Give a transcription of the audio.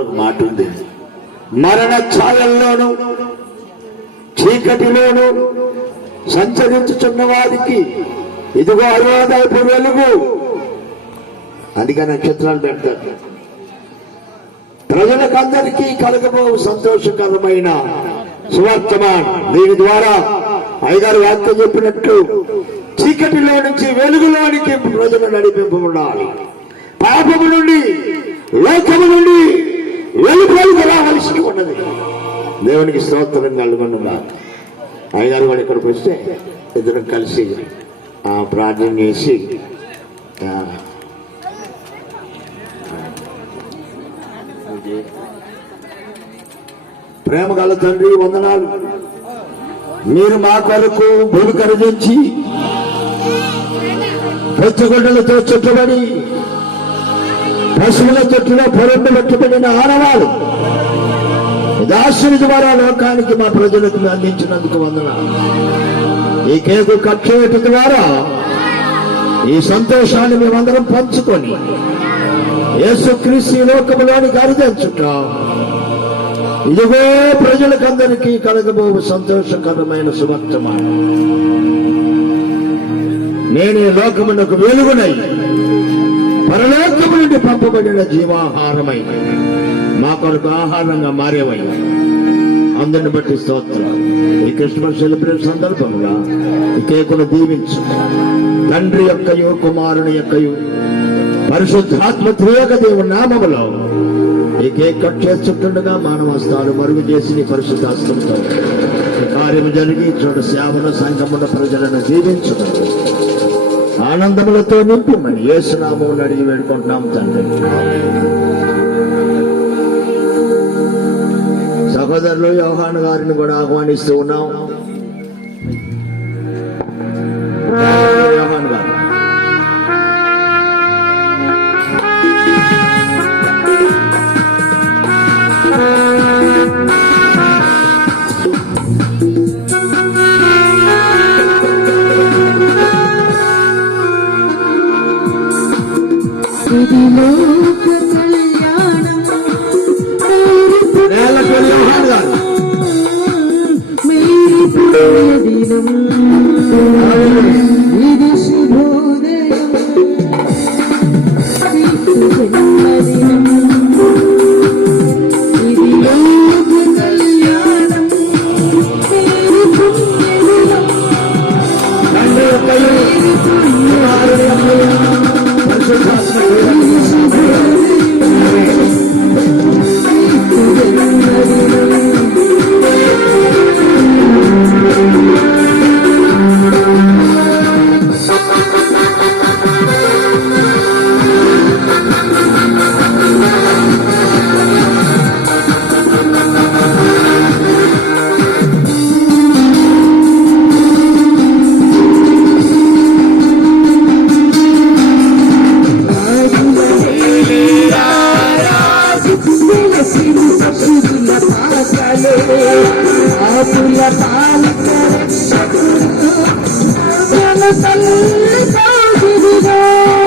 బైబిల్లో ఒక మాట ఉంది, మరణ ఛాయల్లోను చీకటిలోను సంచరించుచున్న వారికి ఇదిగో అరువైపు వెలుగు. అందుకే నక్షత్రాలు పెడతారు. ప్రజలకందరికీ కలగబో సంతోషకరమైన సువర్తమాన్. దీని ద్వారా అయ్యగారు వాక్యం చెప్పినట్టు చీకటిలో నుంచి వెలుగులోనికి ప్రజలు నడిపింపబడాలి. పాపము నుండి లోకము నుండి వెలుగులోకి రావాల్సి ఉన్నది. దేవునికి స్తోత్రం కలుగునుగా. అయ్యగారు కూడా ఇక్కడికి వస్తే ఇద్దరం కలిసి ప్రార్థన చేసి ప్రేమ గల తండ్రి వందనాలు. మీరు మా కొరకు భూమి కరిగించి పొత్తుగొడ్డలతో చుట్టబడి పశువుల తొట్టులో పొరలు పట్టుబడిన ఆనవాళ్ళు దాసుని ద్వారా లోకానికి మా ప్రజలకు అందించినందుకు వందనాలు. ఈ కేకు కట్ చేయటం ద్వారా ఈ సంతోషాన్ని మేమందరం పంచుకొని యేసుక్రీస్తు ఈ లోకములోనికి అరుదించుటాం. ఇదిగో ప్రజలకందరికీ కలగబో సంతోషకరమైన సువర్తమానం. నేనే లోకమునకు వెలుగునై పరలోకము నుండి పంపబడిన జీవాహారమై మా కొరకు ఆహారంగా మారేవై అందరిని బట్టి స్తోత్రం. ఈ క్రిస్మస్ సెలబ్రేషన్ సందర్భంగా ఈ కేకును దీవించు. తండ్రి యొక్కయు కుమారుని యొక్కయు పరిశుద్ధాత్మ త్రియేక దేవుని నామములో ఈ కేక్ కట్ చేస్తుండగా మానవస్తాలు మరుగు చేసి నీ పరిశుద్ధాత్మతో కార్యము జరిగి చోట సేవను సంఘమున ప్రజలను దీవించుతారు. ఆనందములతో నింపుమని యేసునామమున అడిగి వేడుకుంటున్నాం తండ్రి. సహోదరులు యోహాను గారిని కూడా ఆహ్వానిస్తూ ఉన్నాం. యోహాను గారు Thank you.